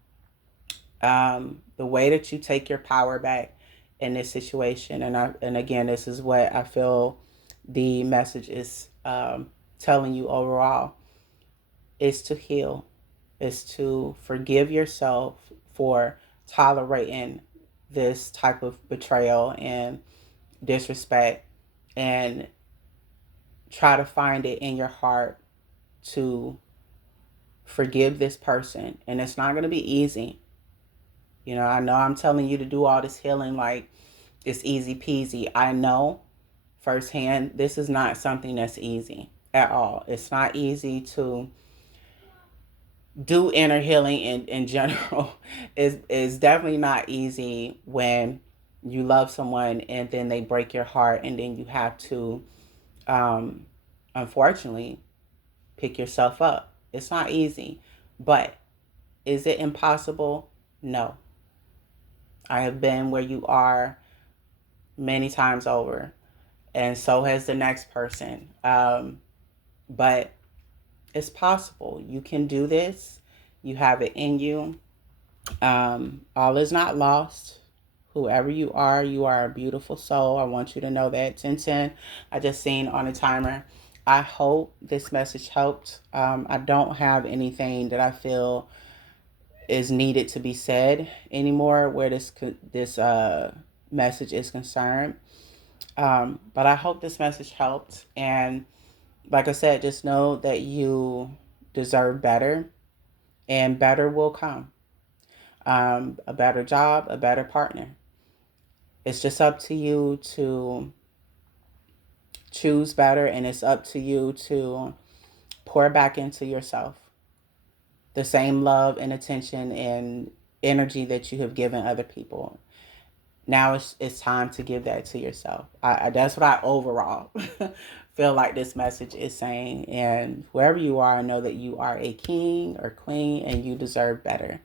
the way that you take your power back in this situation, and again, this is what I feel the message is telling you overall, is to heal, is to forgive yourself for tolerating this type of betrayal and disrespect, and try to find it in your heart to forgive this person. And it's not going to be easy. I know I'm telling you to do all this healing like it's easy peasy. I know firsthand this is not something that's easy at all. It's not easy to do inner healing in general. Is definitely not easy when you love someone and then they break your heart, and then you have to um, unfortunately pick yourself up. It's not easy. But is it impossible? No. I have been where you are many times over, and so has the next person. But it's possible. You can do this. You have it in you. All is not lost. Whoever you are a beautiful soul. I want you to know that. 1010, I just seen on the timer. I hope this message helped. I don't have anything that I feel is needed to be said anymore where this message is concerned. But I hope this message helped. And like I said, just know that you deserve better, and better will come. A better job, a better partner. It's just up to you to choose better, and it's up to you to pour back into yourself the same love and attention and energy that you have given other people. Now it's time to give that to yourself. That's what I overall feel like this message is saying. And wherever you are, I know that you are a king or queen and you deserve better.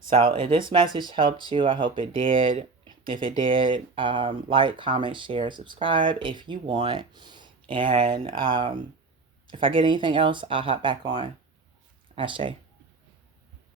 So if this message helped you, I hope it did. If it did, like, comment, share, subscribe if you want. And if I get anything else, I'll hop back on. Ashe.